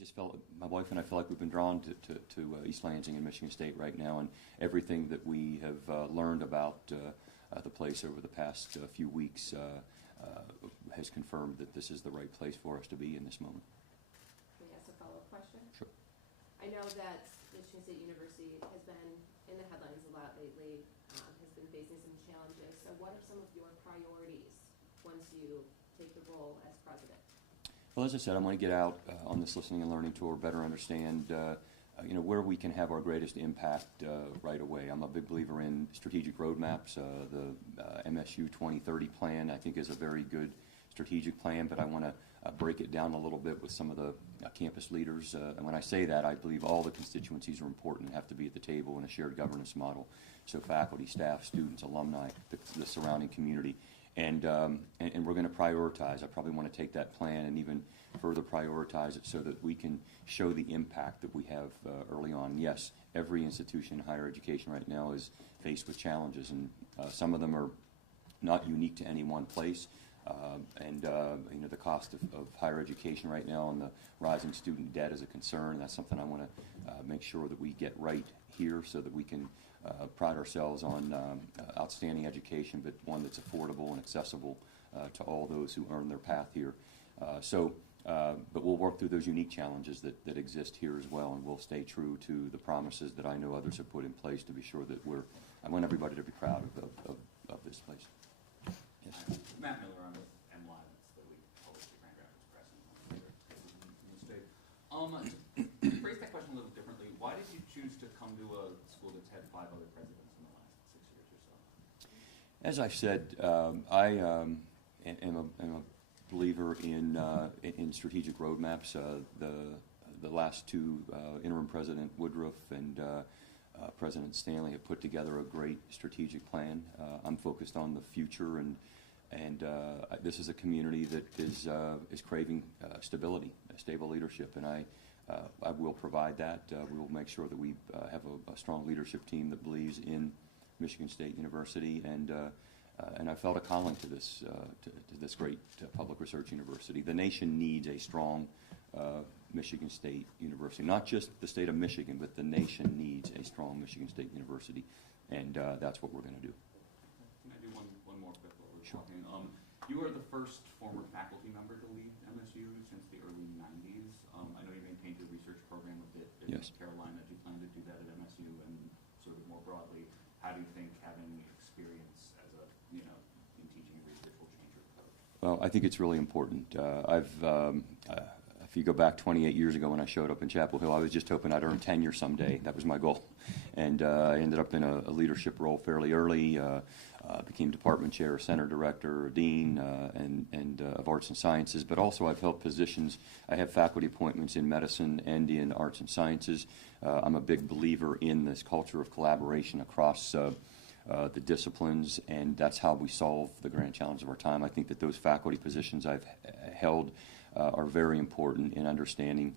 just felt, my wife and I feel like we've been drawn to East Lansing and Michigan State right now, and everything that we have learned about the place over the past few weeks has confirmed that this is the right place for us to be in this moment. Can we ask a follow-up question? Sure. I know that Michigan State University has been in the headlines a lot lately, has been facing some challenges. So what are some of your priorities once you take the role as president? Well, as I said, I'm going to get out on this listening and learning tour, better understand where we can have our greatest impact right away. I'm a big believer in strategic roadmaps. The MSU 2030 plan, I think, is a very good strategic plan, but I want to break it down a little bit with some of the campus leaders. And when I say that, I believe all the constituencies are important and have to be at the table in a shared governance model. So faculty, staff, students, alumni, the surrounding community. And we're going to prioritize. I probably want to take that plan and even further prioritize it so that we can show the impact that we have early on. Yes, every institution in higher education right now is faced with challenges, and some of them are not unique to any one place. The cost of higher education right now and the rising student debt is a concern. That's something I want to make sure that we get right here so that we can pride ourselves on outstanding education, but one that's affordable and accessible to all those who earn their path here. But we'll work through those unique challenges that exist here as well, and we'll stay true to the promises that I know others have put in place to be sure that I want everybody to be proud of this place. Yes. Matt Miller, I'm with MLive. It's the lead published the Grand Rapids Press in the state. Phrase that question a little differently. Why did you choose to come to a school that's had 5 other presidents in the last 6 years or so? As I've said, I am a believer in strategic roadmaps. The last 2, interim President Woodruff and President Stanley, have put together a great strategic plan. I'm focused on the future, and this is a community that is craving stability, stable leadership, and I will provide that. We will make sure that we have a strong leadership team that believes in Michigan State University, and I felt a calling to this great public research university. The nation needs a strong Michigan State University. Not just the state of Michigan, but the nation needs a strong Michigan State University, and that's what we're going to do. Can I do one more quick while we're Sure. talking? You are the first former faculty member to lead MSU since the early 90s. I know you maintained a research program a bit in Yes. Carolina. Do you plan to do that at MSU? And sort of more broadly, how do you think having experience as in teaching and research will change your approach? Well, I think it's really important. If you go back 28 years ago when I showed up in Chapel Hill, I was just hoping I'd earn tenure someday. That was my goal. And I ended up in a leadership role fairly early, became department chair, center director, dean, and of arts and sciences. But also I've held positions. I have faculty appointments in medicine and in arts and sciences. I'm a big believer in this culture of collaboration across the disciplines, and that's how we solve the grand challenge of our time. I think that those faculty positions I've held are very important in understanding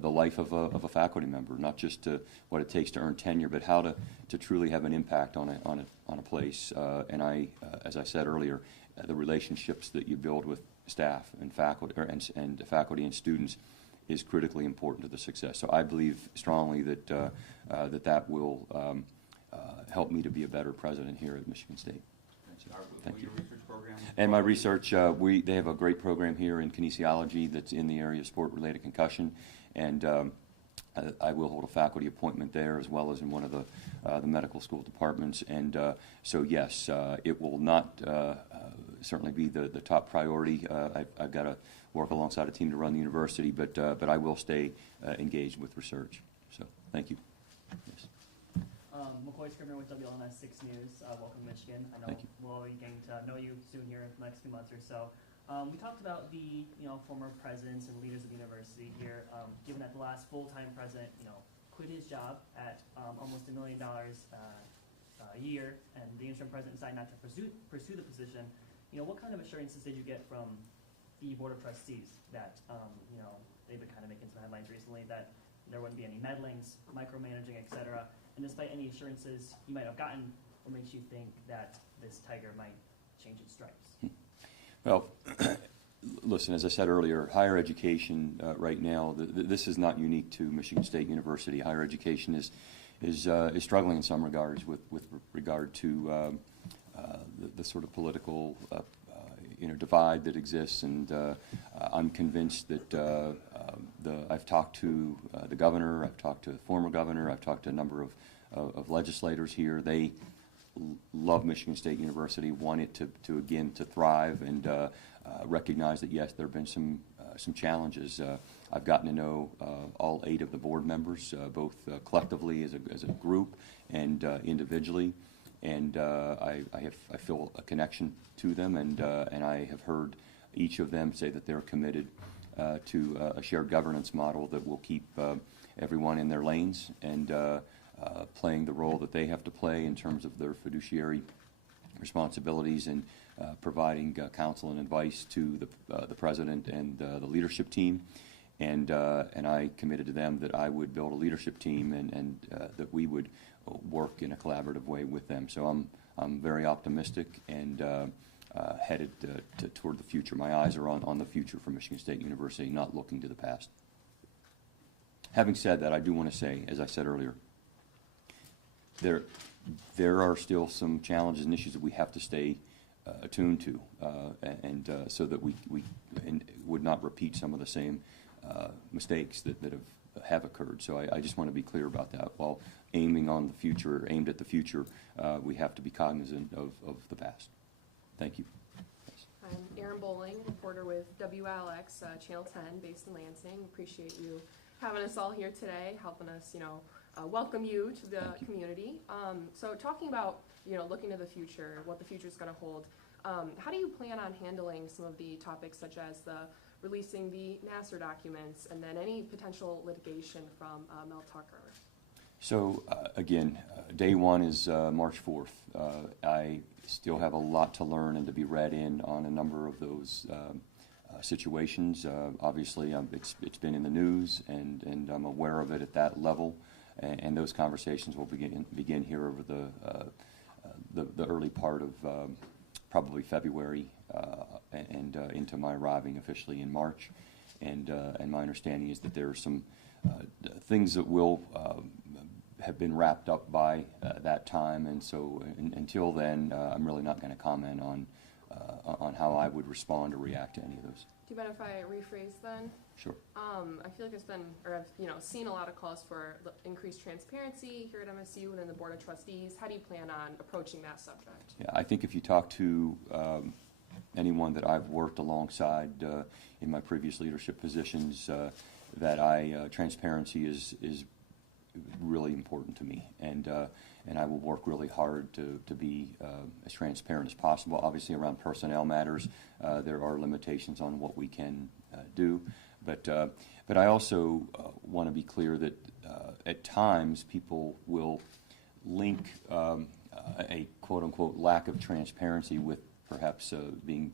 the life of a faculty member, not just what it takes to earn tenure, but how to truly have an impact on a place. And as I said earlier, the relationships that you build with staff and faculty and students is critically important to the success. So I believe strongly that that will help me to be a better president here at Michigan State. Thank you. And my research, they have a great program here in kinesiology that's in the area of sport-related concussion, and I will hold a faculty appointment there as well as in one of the medical school departments. And so yes, it will not certainly be the top priority. I've got to work alongside a team to run the university, but I will stay engaged with research. So thank you. Yes. McCoy Scribner with WLNS 6 News. Welcome to Michigan. I know we'll be getting to know you soon here in the next few months or so. We talked about the former presidents and leaders of the university here. Given that the last full-time president quit his job at almost $1 million a year, and the interim president decided not to pursue the position, what kind of assurances did you get from the Board of Trustees that they've been kind of making some headlines recently that there wouldn't be any meddlings, micromanaging, etc.? And despite any assurances you might have gotten, what makes you think that this tiger might change its stripes? Well, listen, as I said earlier, higher education right now, this is not unique to Michigan State University. Higher education is struggling in some regards with regard to the sort of political divide that exists, and I'm convinced that I've talked to the governor, I've talked to the former governor, I've talked to a number of legislators here. They love Michigan State University, want it to again to thrive, and recognize that yes, there have been some challenges. I've gotten to know all 8 of the board members, both collectively as a group and individually, and I feel a connection to them, and I have heard each of them say that they're committed to a shared governance model that will keep everyone in their lanes and playing the role that they have to play in terms of their fiduciary responsibilities and providing counsel and advice to the president and the leadership team. And I committed to them that I would build a leadership team and that we would work in a collaborative way with them. So I'm very optimistic and headed toward the future. My eyes are on the future for Michigan State University, not looking to the past. Having said that, I do want to say, as I said earlier, there are still some challenges and issues that we have to stay attuned to, and so that we would not repeat some of the same mistakes that have occurred. So I just want to be clear about that. While aimed at the future, we have to be cognizant of the past. Thank you. Yes. I'm Erin Bowling, reporter with WLX Channel 10, based in Lansing. Appreciate you having us all here today, helping us, welcome you to the community. So talking about, looking to the future, what the future is going to hold, how do you plan on handling some of the topics such as releasing the Nassar documents and then any potential litigation from Mel Tucker? So again, day one is March 4th. I still have a lot to learn and to be read in on a number of those situations. Obviously, it's been in the news, and I'm aware of it at that level. And those conversations will begin here over the early part of probably February and into my arriving officially in March. And my understanding is that there are some things that will have been wrapped up by that time, and so until then, I'm really not going to comment on how I would respond or react to any of those. Do you mind if I rephrase then? Sure. I feel like I've seen a lot of calls for increased transparency here at MSU and in the Board of Trustees. How do you plan on approaching that subject? Yeah, I think if you talk to anyone that I've worked alongside in my previous leadership positions, that transparency is really important to me, and I will work really hard to be as transparent as possible. Obviously, around personnel matters, there are limitations on what we can do, but I also want to be clear that at times people will link a quote-unquote lack of transparency with perhaps being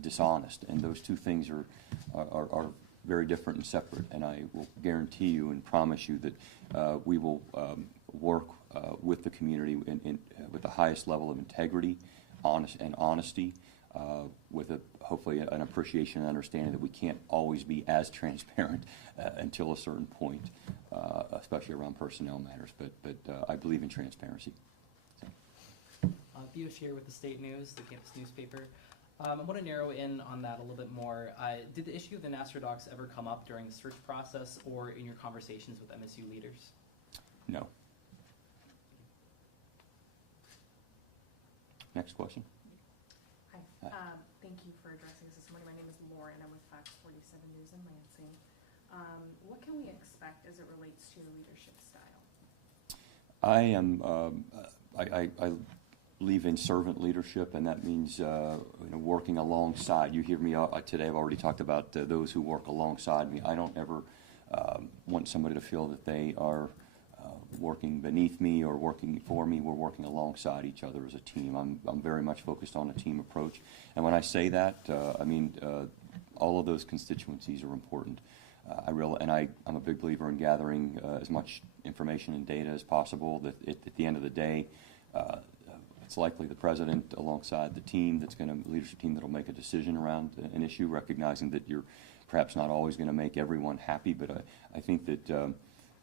dishonest, and those two things are very different and separate, and I will guarantee you and promise you that we will work with the community with the highest level of integrity, honesty, with hopefully an appreciation and understanding that we can't always be as transparent until a certain point, especially around personnel matters, but I believe in transparency. Theo Shear with the State News, the campus newspaper. I want to narrow in on that a little bit more. Did the issue of the Nassar docs ever come up during the search process or in your conversations with MSU leaders? No. Next question. Hi. Thank you for addressing this morning. My name is Lauren. I'm with Fox 47 News in Lansing. What can we expect as it relates to your leadership style? I am. I believe in servant leadership, and that means working alongside. You hear me today. I've already talked about those who work alongside me. I don't ever want somebody to feel that they are working beneath me or working for me. We're working alongside each other as a team. I'm very much focused on a team approach, and when I say that, I mean all of those constituencies are important. I'm a big believer in gathering as much information and data as possible. That at the end of the day, It's likely the president alongside the team leadership team that'll make a decision around an issue, recognizing that you're perhaps not always going to make everyone happy, but I think that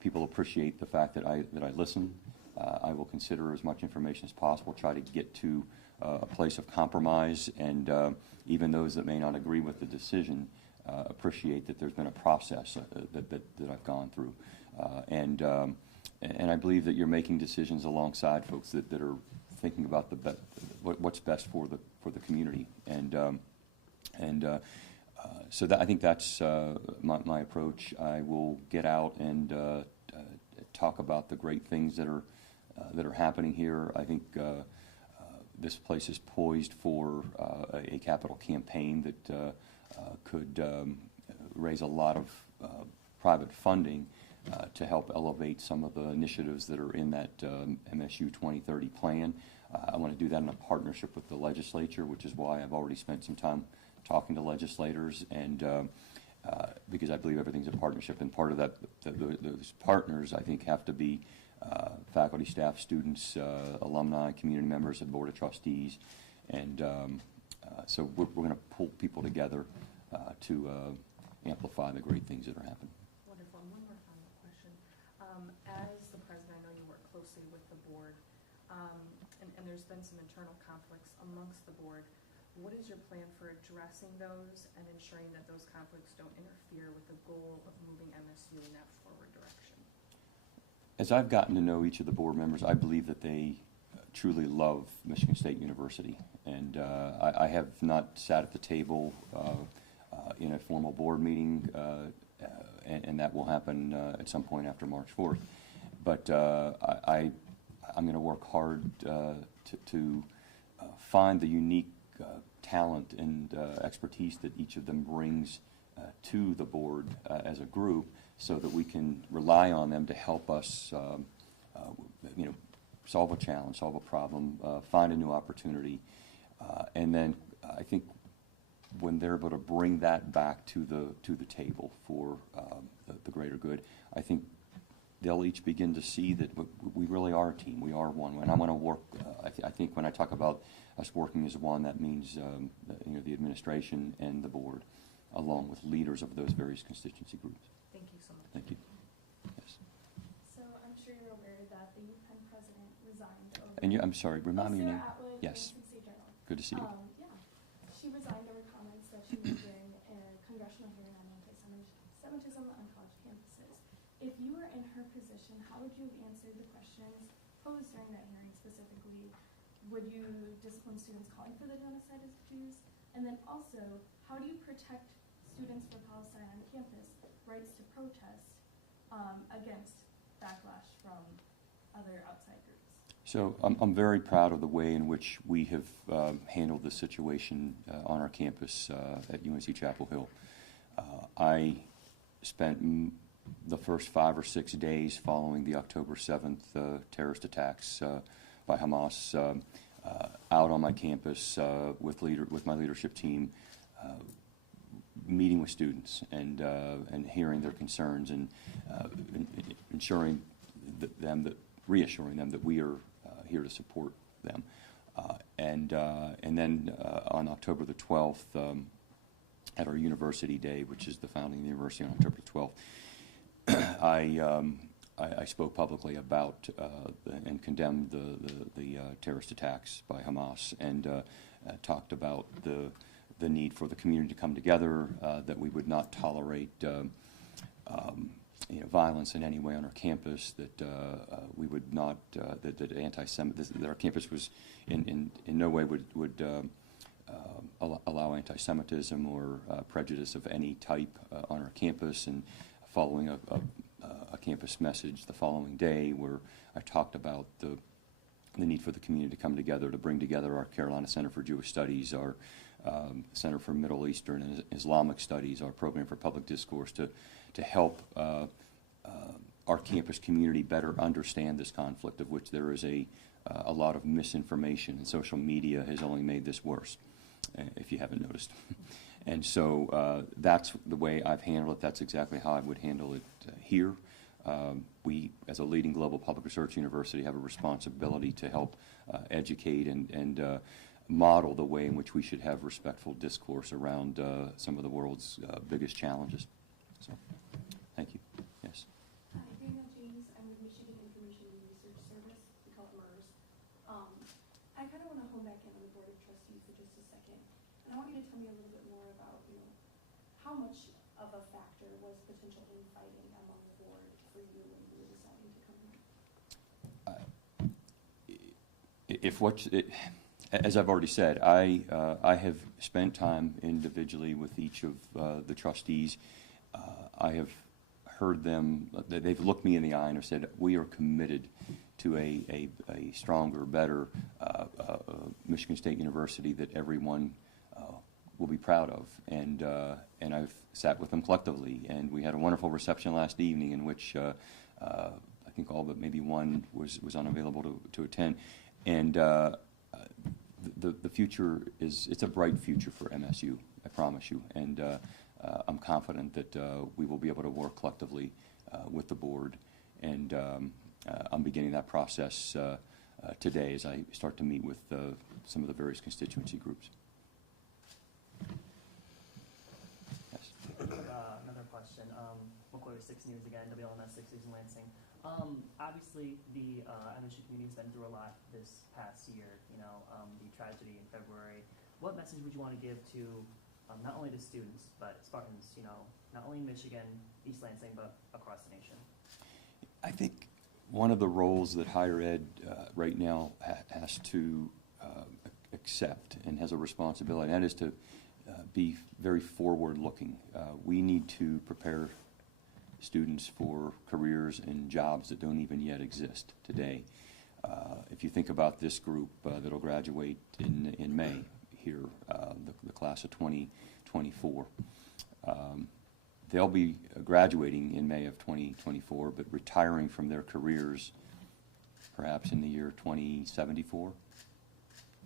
people appreciate the fact that I listen. I will consider as much information as possible, try to get to a place of compromise, and even those that may not agree with the decision appreciate that there's been a process that I've gone through. And I believe that you're making decisions alongside folks that are thinking about what's best for the community. So I think that's my approach. I will get out and talk about the great things that are happening here. I think this place is poised for a capital campaign that could raise a lot of private funding to help elevate some of the initiatives that are in that MSU 2030 plan. I want to do that in a partnership with the legislature, which is why I've already spent some time talking to legislators, and because I believe everything's a partnership, and part of that, those partners, I think, have to be faculty, staff, students, alumni, community members of the Board of Trustees, and so we're going to pull people together to amplify the great things that are happening. Wonderful. And one more final question. As the president, I know you work closely with the board, and there's been some internal conflicts amongst the board. What is your plan for addressing those and ensuring that those conflicts don't interfere with the goal of moving MSU in that forward direction? As I've gotten to know each of the board members, I believe that they truly love Michigan State University, and I have not sat at the table in a formal board meeting, and that will happen at some point after March 4th. But I'm going to work hard to find the unique talent and expertise that each of them brings to the board as a group, so that we can rely on them to help us, solve a challenge, solve a problem, find a new opportunity, and then I think when they're able to bring that back to the table for the greater good, I think they'll each begin to see that we really are a team. We are one. And I want to work. I think when I talk about us working as one, that means the administration and the board, along with leaders of those various constituency groups. Thank you so much. Thank you. Yes. So I'm sure you're aware that the UPenn president resigned over. And I'm sorry. Remind me your name. Atwood, Yes. State Journal. Good to see you. Yeah. She resigned over comments that she made during a congressional hearing on anti-Semitism on college campuses. If you were in her position, how would you have answered the questions posed during that hearing specifically? Would you discipline students calling for the genocide of Jews? And then also, how do you protect students for Palestine on campus rights to protest against backlash from other outside groups? So I'm very proud of the way in which we have handled the situation on our campus at UNC Chapel Hill. I spent the first 5 or 6 days following the October 7th terrorist attacks by Hamas out on my campus with my leadership team, meeting with students and hearing their concerns and reassuring them that we are here to support them. And then on October the 12th, at our University Day, which is the founding of the university on October the 12th, I spoke publicly about and condemned the terrorist attacks by Hamas, and talked about the need for the community to come together, that we would not tolerate violence in any way on our campus, that we would not that anti-Semitism, that our campus was in no way would allow anti-Semitism or prejudice of any type on our campus, and following a campus message the following day where I talked about the need for the community to come together, to bring together our Carolina Center for Jewish Studies, our Center for Middle Eastern and Islamic Studies, our Program for Public Discourse, to help our campus community better understand this conflict, of which there is a lot of misinformation, and social media has only made this worse, if you haven't noticed. And so that's the way I've handled it. That's exactly how I would handle it here. We, as a leading global public research university, have a responsibility to help educate and model the way in which we should have respectful discourse around some of the world's biggest challenges. So, thank you. Yes. Hi, Daniel James. I'm with Michigan Information and Research Service. We call it MERS. I kind of want to hone back in on the Board of Trustees for just a second. And I want you to tell me a little bit more about, how much of a factor was potential infighting among the board for you when you were deciding to come here? As I've already said, I have spent time individually with each of the trustees. I have heard them, they've looked me in the eye and have said, we are committed to a stronger, better Michigan State University that everyone will be proud of. And I've sat with them collectively, and we had a wonderful reception last evening in which I think all but maybe one was unavailable to attend. And the future it's a bright future for MSU, I promise you. And I'm confident that we will be able to work collectively with the board. And I'm beginning that process today as I start to meet with some of the various constituency groups. Yes. Another question. McCoy with 6 News again, WLNS 6 News in Lansing. Obviously, the MSU community has been through a lot this past year, the tragedy in February. What message would you want to give to not only the students, but Spartans, not only in Michigan, East Lansing, but across the nation? I think one of the roles that higher ed right now has to accept and has a responsibility, and that is to be very forward-looking. We need to prepare students for careers and jobs that don't even yet exist today. If you think about this group that'll graduate in May here, the class of 2024, they'll be graduating in May of 2024, but retiring from their careers perhaps in the year 2074.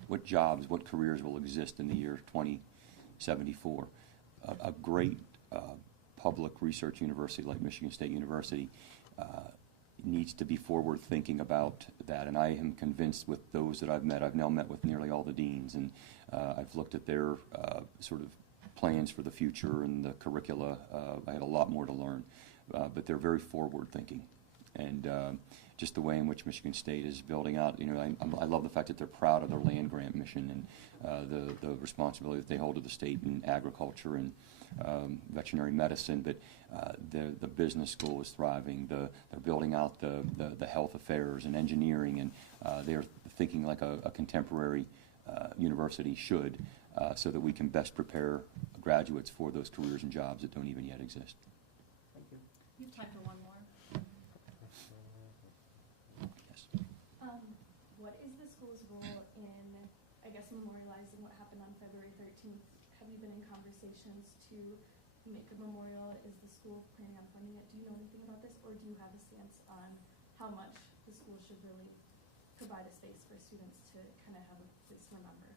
What jobs, what careers will exist in the year 2074? A great public research university like Michigan State University needs to be forward thinking about that, and I am convinced with those that I've now met with nearly all the deans, and I've looked at their sort of plans for the future and the curricula. I had a lot more to learn, but they're very forward thinking, and just the way in which Michigan State is building out, I love the fact that they're proud of their land grant mission and the responsibility that they hold to the state in agriculture and veterinary medicine, but the business school is thriving. They're building out the health affairs and engineering, and they're thinking like a contemporary university should, so that we can best prepare graduates for those careers and jobs that don't even yet exist. Thank you. You have time for one more. Yes. What is the school's role in, memorializing what happened on February 13th? Have you been in conversations to make a memorial? Is the school planning on funding it? Do you know anything about this, or do you have a stance on how much the school should really provide a space for students to kind of have a place to remember?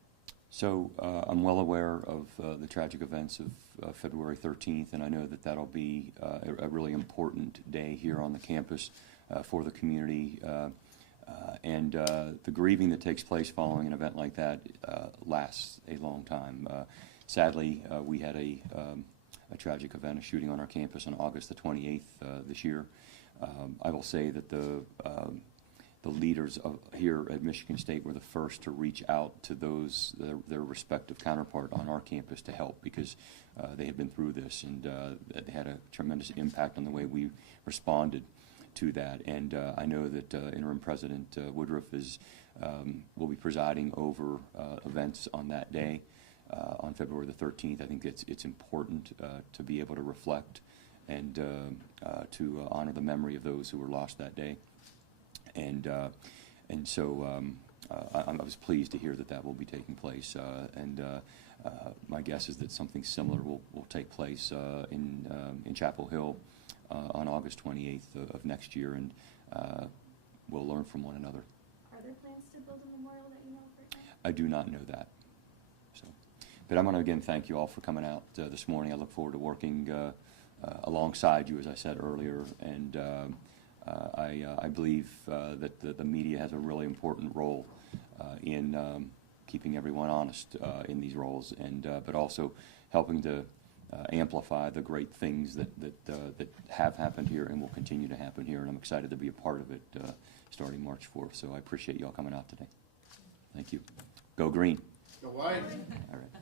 So I'm well aware of the tragic events of February 13th, and I know that that'll be a really important day here on the campus for the community. And the grieving that takes place following an event like that lasts a long time. Sadly, we had a tragic event, a shooting on our campus on August the 28th this year. I will say that the leaders here at Michigan State were the first to reach out to those, their respective counterpart on our campus to help, because they had been through this, and it had a tremendous impact on the way we responded to that. And I know that Interim President Woodruff will be presiding over events on that day, on February the 13th. I think it's important to be able to reflect and to honor the memory of those who were lost that day. And so I was pleased to hear that will be taking place. And my guess is that something similar will take place in Chapel Hill on August 28th of next year, and we'll learn from one another. Are there plans to build a memorial that you know of right now? I do not know that. So, but I'm going to again thank you all for coming out this morning. I look forward to working alongside you, as I said earlier, and I believe that the media has a really important role in keeping everyone honest in these roles, and but also helping to amplify the great things that have happened here and will continue to happen here. And I'm excited to be a part of it starting March 4th. So I appreciate y'all coming out today. Thank you. Go Green. Go White. All right.